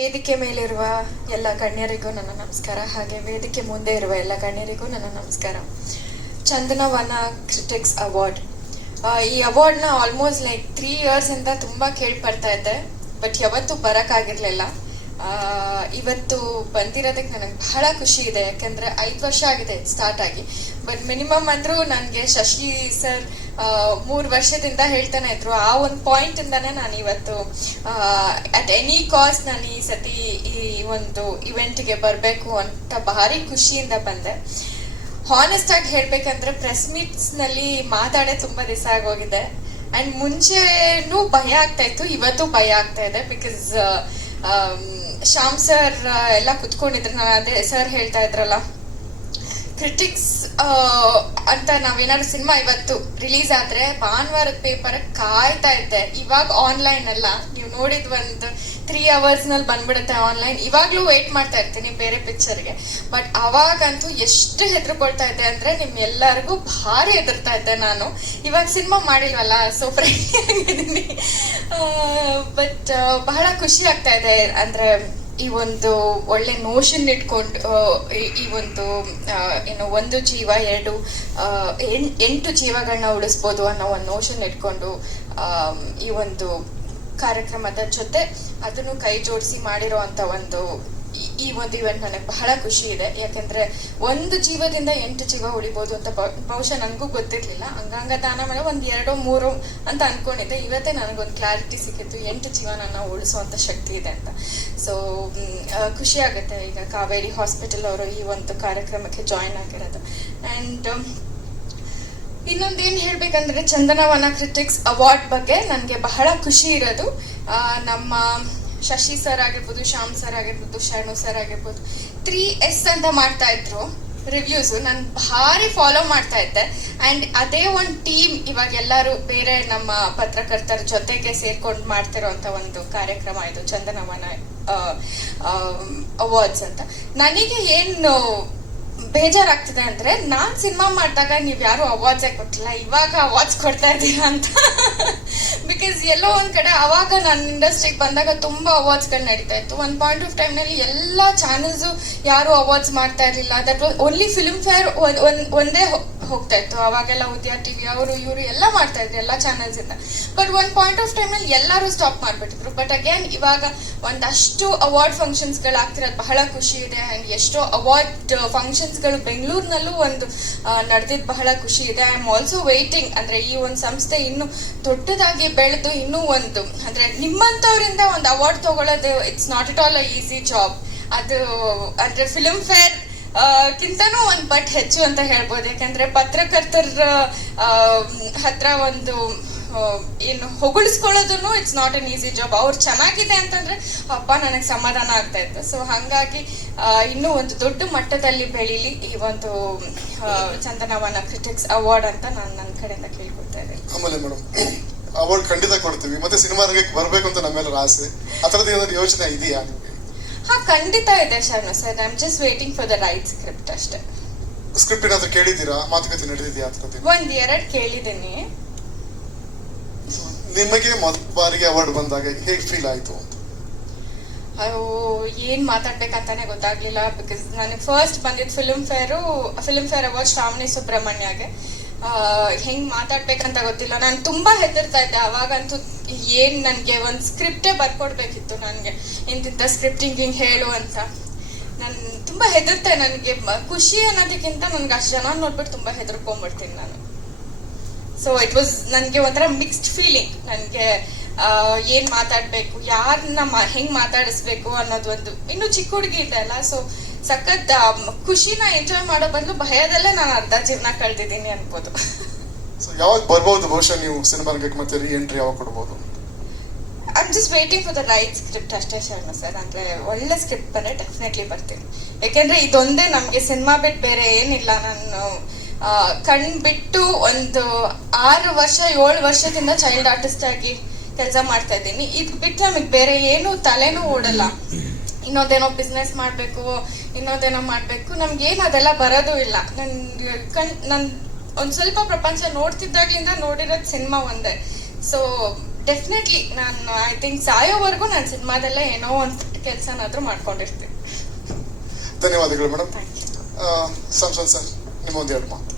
ವೇದಿಕೆ ಮೇಲಿರುವ ಎಲ್ಲ ಗಣ್ಯರಿಗೂ ನನ್ನ ನಮಸ್ಕಾರ. ಹಾಗೆ ವೇದಿಕೆ ಮುಂದೆ ಇರುವ ಎಲ್ಲ ಗಣ್ಯರಿಗೂ ನನ್ನ ನಮಸ್ಕಾರ. ಚಂದನವನ ಕ್ರಿಟಿಕ್ಸ್ ಅವಾರ್ಡ್, ಈ ಅವಾರ್ಡ್ನ ಆಲ್ಮೋಸ್ಟ್ ಲೈಕ್ 3 years ಇಂದ ತುಂಬ ಕೇಳ್ಪಡ್ತಾ ಇದ್ದೆ, ಬಟ್ ಯಾವತ್ತೂ ಬರೋಕ್ಕಾಗಿರ್ಲಿಲ್ಲ. ಇವತ್ತು ಬಂದಿರೋದಕ್ಕೆ ನನಗೆ ಬಹಳ ಖುಷಿ ಇದೆ, ಯಾಕಂದ್ರೆ 5 ವರ್ಷ ಆಗಿದೆ ಸ್ಟಾರ್ಟ್ ಆಗಿ. ಬಟ್ ಮಿನಿಮಮ್ ಅಂದ್ರೂ ನನಗೆ ಶಶಿ ಸರ್ 3 ವರ್ಷದಿಂದ ಹೇಳ್ತಾನೆ ಇದ್ರು. ಆ ಒಂದು ಪಾಯಿಂಟ್ ಇಂದಾನೆ ನಾನು ಇವತ್ತು ಅಟ್ ಎನಿ ಕಾಸ್ಟ್ ನಾನು ಈ ಸತಿ ಈ ಒಂದು ಇವೆಂಟ್ಗೆ ಬರಬೇಕು ಅಂತ ಭಾರಿ ಖುಷಿಯಿಂದ ಬಂದೆ. ಹಾನೆಸ್ಟ್ ಆಗಿ ಹೇಳ್ಬೇಕಂದ್ರೆ ಪ್ರೆಸ್ ಮೀಟ್ಸ್ ನಲ್ಲಿ ಮಾತಾಡೇ ತುಂಬಾ ದಿವಸ ಆಗೋಗಿದೆ. ಅಂಡ್ ಮುಂಚೆನೂ ಭಯ ಆಗ್ತಾ ಇತ್ತು, ಇವತ್ತು ಭಯ ಆಗ್ತಾ ಇದೆ. ಬಿಕಾಸ್ ಶ್ಯಾಮ್ ಸರ್ ಎಲ್ಲ ಕುತ್ಕೊಂಡಿದ್ರು. ನಾನು ಅದೇ ಸರ್ ಹೇಳ್ತಾ ಇದ್ರಲ್ಲ, ಕ್ರಿಟಿಕ್ಸ್ ಅಂತ ನಾವೇನಾದ್ರು ಸಿನಿಮಾ ಇವತ್ತು ರಿಲೀಸ್ ಆದ್ರೆ ಭಾನುವಾರದ ಪೇಪರ್ ಕಾಯ್ತಾ ಇದ್ದೆ. ಇವಾಗ ಆನ್ಲೈನ್ ಅಲ್ಲ, ನೀವು ನೋಡಿದ್ ಒಂದು 3 hours ನಲ್ಲಿ ಬಂದ್ಬಿಡುತ್ತೆ ಆನ್ಲೈನ್. ಇವಾಗ್ಲೂ ವೇಟ್ ಮಾಡ್ತಾ ಇರ್ತೀನಿ ಬೇರೆ ಪಿಕ್ಚರ್ಗೆ. ಬಟ್ ಅವಾಗಂತೂ ಎಷ್ಟು ಹೆದರ್ಕೊಳ್ತಾ ಇದ್ದೆ ಅಂದ್ರೆ ನಿಮ್ಮೆಲ್ಲರಿಗೂ ಭಾರಿ ಹೆದರ್ತಾ ಇದ್ದೆ ನಾನು. ಇವಾಗ ಸಿನಿಮಾ ಮಾಡಿಲ್ವಲ್ಲ, ಸೊ ಫ್ರೆಂಡ್ಲಿ ಆಗಿದ್ದೀನಿ. ಬಟ್ ಬಹಳ ಖುಷಿ ಆಗ್ತಾ ಇದೆ. ಅಂದ್ರೆ ಈ ಒಂದು ಒಳ್ಳೆ ನೋಷನ್ ಇಟ್ಕೊಂಡು ಈ ಒಂದು ಏನು 1 ಜೀವ 8 ಜೀವಗಳನ್ನ ಉಳಿಸ್ಬೋದು ಅನ್ನೋ ಒಂದು ನೋಷನ್ ಇಟ್ಕೊಂಡು ಈ ಒಂದು ಕಾರ್ಯಕ್ರಮದ ಜೊತೆ ಅದನ್ನು ಕೈ ಜೋಡಿಸಿ ಮಾಡಿರೋ ಅಂತ ಈ ಒಂದು ಇವೆಂಟ್ ನನಗೆ ಬಹಳ ಖುಷಿ ಇದೆ. ಯಾಕಂದ್ರೆ 1 ಜೀವದಿಂದ 8 ಜೀವ ಉಳಿಬಹುದು ಅಂತ ಬಹುಶಃ ನನಗೂ ಗೊತ್ತಿರ್ಲಿಲ್ಲ. ಅಂಗಾಂಗ ದಾನ ಮೇಲೆ 1, 2, 3 ಅಂತ ಅನ್ಕೊಂಡಿದ್ದೆ. ಇವತ್ತೇ ನನಗೊಂದು ಕ್ಲಾರಿಟಿ ಸಿಕ್ಕಿತ್ತು, 8 ಜೀವನನ್ನ ಉಳಿಸುವಂತ ಶಕ್ತಿ ಇದೆ ಅಂತ. ಸೊ ಖುಷಿ ಆಗುತ್ತೆ. ಈಗ ಕಾವೇರಿ ಹಾಸ್ಪಿಟಲ್ ಅವರು ಈ ಒಂದು ಕಾರ್ಯಕ್ರಮಕ್ಕೆ ಜಾಯಿನ್ ಆಗಿರೋದು. ಅಂಡ್ ಇನ್ನೊಂದೇನ್ ಹೇಳ್ಬೇಕಂದ್ರೆ ಚಂದನವನ ಕ್ರಿಟಿಕ್ಸ್ ಅವಾರ್ಡ್ ಬಗ್ಗೆ ನನಗೆ ಬಹಳ ಖುಷಿ ಇರೋದು. ನಮ್ಮ ಶಶಿ ಸರ್ ಆಗಿರ್ಬೋದು, ಶ್ಯಾಮ್ ಸರ್ ಆಗಿರ್ಬೋದು, ಶರಣು ಸರ್ ಆಗಿರ್ಬೋದು 3S ಅಂತ ಮಾಡ್ತಾ ಇದ್ರು ರಿವ್ಯೂಸ್. ನಾನು ಭಾರಿ ಫಾಲೋ ಮಾಡ್ತಾ ಇದ್ದೆ. ಅಂಡ್ ಅದೇ ಒಂದು ಟೀಮ್ ಇವಾಗ ಎಲ್ಲರೂ ಬೇರೆ ನಮ್ಮ ಪತ್ರಕರ್ತರ ಜೊತೆಗೆ ಸೇರ್ಕೊಂಡು ಮಾಡ್ತಿರೋಂತ ಒಂದು ಕಾರ್ಯಕ್ರಮ ಇದು ಚಂದನವನ ಅವಾರ್ಡ್ಸ್ ಅಂತ. ನನಗೆ ಏನು ಬೇಜಾರಾಗ್ತಿದೆ ಅಂದ್ರೆ, ನಾನ್ ಸಿನಿಮಾ ಮಾಡಿದಾಗ ನೀವ್ ಯಾರು ಅವಾರ್ಡ್ಸೇ ಕೊಟ್ಟಿಲ್ಲ, ಇವಾಗ ಅವಾರ್ಡ್ಸ್ ಕೊಡ್ತಾ ಇದ್ದೀರಾ ಅಂತ. ಬಿಕಾಸ್ ಎಲ್ಲೋ ಒಂದ್ ಕಡೆ ಅವಾಗ ನಾನು ಇಂಡಸ್ಟ್ರಿಗೆ ಬಂದಾಗ ತುಂಬಾ ಅವಾರ್ಡ್ಸ್ ಗಳು ನಡೀತಾ ಇತ್ತು. ಒಂದ್ ಪಾಯಿಂಟ್ ಆಫ್ ಟೈಮ್ ನಲ್ಲಿ ಎಲ್ಲಾ ಚಾನೆಲ್ಸ್ ಯಾರು ಅವಾರ್ಡ್ಸ್ ಮಾಡ್ತಾ ಇರ್ಲಿಲ್ಲ. That was only film fair ಒಂದೇ ಹೋಗ್ತಾ ಇತ್ತು. ಅವಾಗೆಲ್ಲ ಉದ್ಯಾ ಟಿವಿ ಅವರು ಇವರು ಎಲ್ಲ ಮಾಡ್ತಾ ಇದ್ರು ಎಲ್ಲಾ ಚಾನೆಲ್ಸ್ ಇಂದ. ಬಟ್ ಒಂದ್ ಪಾಯಿಂಟ್ ಆಫ್ ಟೈಮ್ ಅಲ್ಲಿ ಎಲ್ಲರೂ ಸ್ಟಾಪ್ ಮಾಡ್ಬಿಟ್ಟಿದ್ರು. ಬಟ್ ಅಗೇನ್ ಇವಾಗ ಒಂದಷ್ಟು ಅವಾರ್ಡ್ ಫಂಕ್ಷನ್ಸ್ ಗಳು ಆಗ್ತಿರೋದು ಬಹಳ ಖುಷಿ ಇದೆ. ಅಂಡ್ ಎಷ್ಟೋ ಅವಾರ್ಡ್ ಫಂಕ್ಷನ್ಸ್ ಗಳು ಬೆಂಗಳೂರಿನಲ್ಲೂ ಒಂದು ನಡೆದಿದ್ ಬಹಳ ಖುಷಿ ಇದೆ. I am also waiting. ಅಂದ್ರೆ ಈ ಒಂದು ಸಂಸ್ಥೆ ಇನ್ನು ದೊಡ್ಡದಾಗಿ ಬೆಳೆದು ಇನ್ನೂ ಒಂದು ಅಂದ್ರೆ ನಿಮ್ಮಂತವರಿಂದ ಒಂದು ಅವಾರ್ಡ್ ತಗೊಳ್ಳೋದು it's not it all a easy job. ಅದು ಅಂದ್ರೆ ಫಿಲ್ಮ್ ಫೇರ್ ಕಿಂತನೂ ಒಂದ್ ಪಟ್ ಹೆಚ್ಚು ಅಂತ ಹೇಳ್ಬೋದು. ಯಾಕಂದ್ರೆ ಪತ್ರಕರ್ತರ ಹತ್ರ ಒಂದು ಏನು ಹೊಗಳಿಸ್ಕೊಳ್ಳೋದನ್ನು it's not an easy job. ಅವ್ರು ಚೆನ್ನಾಗಿದೆ ಅಂತಂದ್ರೆ ಅಪ್ಪ ನನಗೆ ಸಮಾಧಾನ ಆಗ್ತಾ ಇತ್ತು. ಸೊ ಹಂಗಾಗಿ ಇನ್ನೂ ಒಂದು ದೊಡ್ಡ ಮಟ್ಟದಲ್ಲಿ ಬೆಳೀಲಿ ಈ ಒಂದು ಚಂದನವನ ಕ್ರಿಟಿಕ್ಸ್ ಅವಾರ್ಡ್ ಅಂತ ನಾನು ನನ್ನ ಕಡೆಯಿಂದ ಕೇಳ್ಕೊಳ್ತಾ ಇದ್ದೇನೆ. ಆಮೇಲೆ ಮೇಡಮ್ ಅವಾರ್ಡ್ ಖಂಡಿತ ಕೊಡ್ತೀವಿ. ಮತ್ತೆ ಸಿನಿಮಾ ರಂಗಕ್ಕೆ ಬರ್ಬೇಕು ಅಂತ ನಮ್ಮೆಲ್ಲರ ಆಸೆ. ಆ ಥರದ ಏನಾದ್ರು ಯೋಚನೆ ಇದೆಯಾ ನಿಮ್ಗೆ? ಹಾ, ಖಂಡಿತ ಇದೆ ಶರಣು sir. I am just waiting for the right script ಅಷ್ಟೇ. ಸ್ಕ್ರಿಪ್ಟ್ ಏನಾದ್ರು ಕೇಳಿದ್ದೀರಾ? ಮಾತುಕತೆ ನಡೆದಿದೆಯಾ? ಆ ಥರದ್ದು 1-2 ಕೇಳಿದ್ದೀನಿ. ನಿಮಗೆ ಮೊದಲ ಬಾರಿಗೆ ಅವಾರ್ಡ್ ಬಂದಾಗ ಹೇಗೆ ಫೀಲ್ ಆಯ್ತು ಅಂತ? ಅಯ್ಯೋ, ಏನ್ ಮಾತಾಡ್ಬೇಕಂತಾನೆ ಗೊತ್ತಾಗ್ಲಿಲ್ಲ. ಬಿಕಾಸ್ ನನಗೆ ಫಸ್ಟ್ ಬಂದಿದ್ದು ಫಿಲ್ಮ್ ಫೇರ್ ಅವಾರ್ಡ್ ಶ್ರಾವಣಿ ಸುಬ್ರಹ್ಮಣ್ಯಗೆ. ಹೆಂಗ್ ಮಾತಾಡ್ಬೇಕಂತ ಗೊತ್ತಿಲ್ಲ. ನಾನು ತುಂಬಾ ಹೆದರ್ತಾ ಇದ್ದೆ ಅವಾಗಂತೂ. ಏನ್ ನನ್ಗೆ ಒಂದ್ ಸ್ಕ್ರಿಪ್ಟೇ ಬರ್ಕೊಡ್ಬೇಕಿತ್ತು ನನ್ಗೆ, ಇಂತಿಂತ ಸ್ಕ್ರಿಪ್ಟಿಂಗ್ ಹಿಂಗ್ ಹೇಳು ಅಂತ. ನಾನು ತುಂಬಾ ಹೆದರ್ತೆ. ನನ್ಗೆ ಖುಷಿ ಅನ್ನೋದಕ್ಕಿಂತ ನನ್ಗೆ ಅಷ್ಟು ಜನ ನೋಡ್ಬಿಟ್ಟು ತುಂಬಾ ಹೆದರ್ಕೊಂಡ್ಬಿಡ್ತೀನಿ ನಾನು. ಸೊ ಇಟ್ ವಾಸ್ ನನ್ಗೆ ಒಂಥರ ಮಿಕ್ಸ್ಡ್ ಫೀಲಿಂಗ್. ನನ್ಗೆ ಏನ್ ಮಾತಾಡ್ಬೇಕು, ಯಾರನ್ನ ಹೆಂಗ್ ಮಾತಾಡಿಸ್ಬೇಕು ಅನ್ನೋದು ಒಂದು. ಇನ್ನು ಚಿಕ್ಕ ಹುಡುಗಿ ಇದೆ ಅಲ್ಲ, ಸೊ ಸಖತ್ ಖುಷಿನ ಎಂಜಾಯ್ ಮಾಡೋ ಬದಲು ಭಯದಲ್ಲೇ ನಾನು ಅರ್ಧ ಜೀವನ ಕಳ್ದಿದ್ದೀನಿ ಅನ್ಬೋದು. ಯಾವಾಗ ಬರ್ಬೋದು ಬಹುಶಃ ನೀವು ಸಿನಿಮಾ ರಂಗಕ್ಕೆ ಮತ್ತೆ ರೀ ಎಂಟ್ರಿ ಯಾವಾಗ ಕೊಡ್ಬೋದು? I am just waiting for the right script ಅಷ್ಟೇ ಶರ್ಮ ಸರ್. ಅಂದ್ರೆ ಒಳ್ಳೆ ಸ್ಕ್ರಿಪ್ಟ್ ಬಂದ್ರೆ ಡೆಫಿನೆಟ್ಲಿ ಬರ್ತೀನಿ. ಯಾಕೆಂದ್ರೆ ಇದೊಂದೇ ನಮ್ಗೆ ಸಿನಿಮಾ ಬಿಟ್ಟು ಬೇರೆ ಏನಿಲ್ಲ. ನಾನು ಕಣ್ ಬಿಟ್ಟು ಒಂದು 6 ವರ್ಷ 7 ವರ್ಷದಿಂದ ಚೈಲ್ಡ್ ಆರ್ಟಿಸ್ಟ್ ಆಗಿ ಕೆಲಸ ಮಾಡ್ತಾ ಇದ್ದೀನಿ. ಇದು ಬಿಟ್ಟು ನಮಗೆ ಬೇರೆ ಏನು ತಲೆನೂ ಓಡಲ್ಲ. ಇನ್ನೊಂದೇನೋ ಬಿಸ್ನೆಸ್ ಮಾಡ್ಬೇಕು, ಇನ್ನೊಂದೇನೋ ಮಾಡ್ಬೇಕು, ನಮ್ಗೇನು ಅದೆಲ್ಲ ಬರೋದು ಇಲ್ಲ. ನನ್ ಒಂದ್ ಸ್ವಲ್ಪ ಪ್ರಪಂಚ ನೋಡ್ತಿದ್ದಾಗ್ಲಿಂದ ನೋಡಿರೋದು ಸಿನಿಮಾ ಒಂದೇ. ಸೊ ಡೆಫಿನೆಟ್ಲಿ ನಾನು ಐ ಥಿಂಕ್ ಸಾಯೋವರೆಗೂ ನಾನು ಸಿನಿಮಾದಲ್ಲೇ ಏನೋ ಒಂದು ಕೆಲಸನಾದ್ರೂ ಮಾಡ್ಕೊಂಡಿರ್ತೀನಿ. ಧನ್ಯವಾದಗಳು madam. Thank you. Samson sir, ನಿಮ್ಮ ಒಂದೆರಡು ಮಾತು.